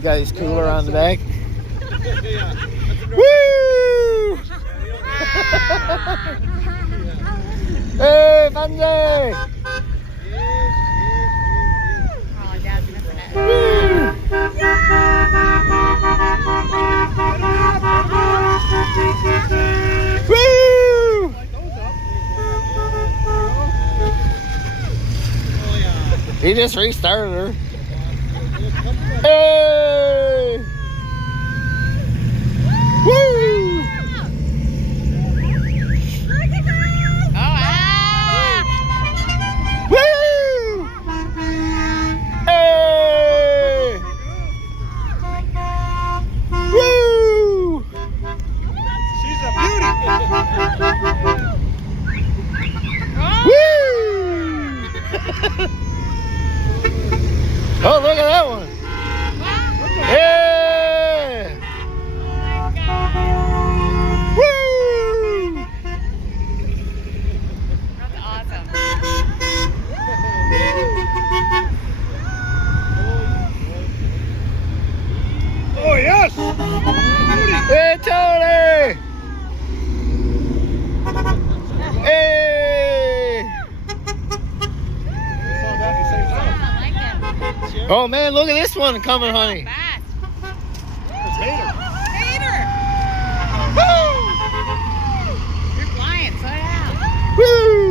You got his cooler on the back. Woo! Hey, Fancy! Oh, Dad's missing it. Woo! Woo! He just restarted her. Hey! Woo! Oh, ah! Woo! Hey! Woo! She's a beauty. Woo! Oh, look at that one. Yeah! Woo! That's awesome. Oh, yes. Hey, Tony! Hey! I like it. Oh man, look at this one coming, honey. Fast. It's Hater. Hater! Woo! You're flying, slow down. Woo!